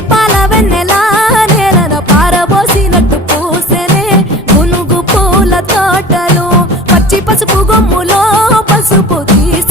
పసి పాల వెన్నెలా నేలన పారబోసినట్టు పూసెనే గునుగు పూల తోటలు పచ్చి పసుపు గొమ్ములో పసుపు తీసి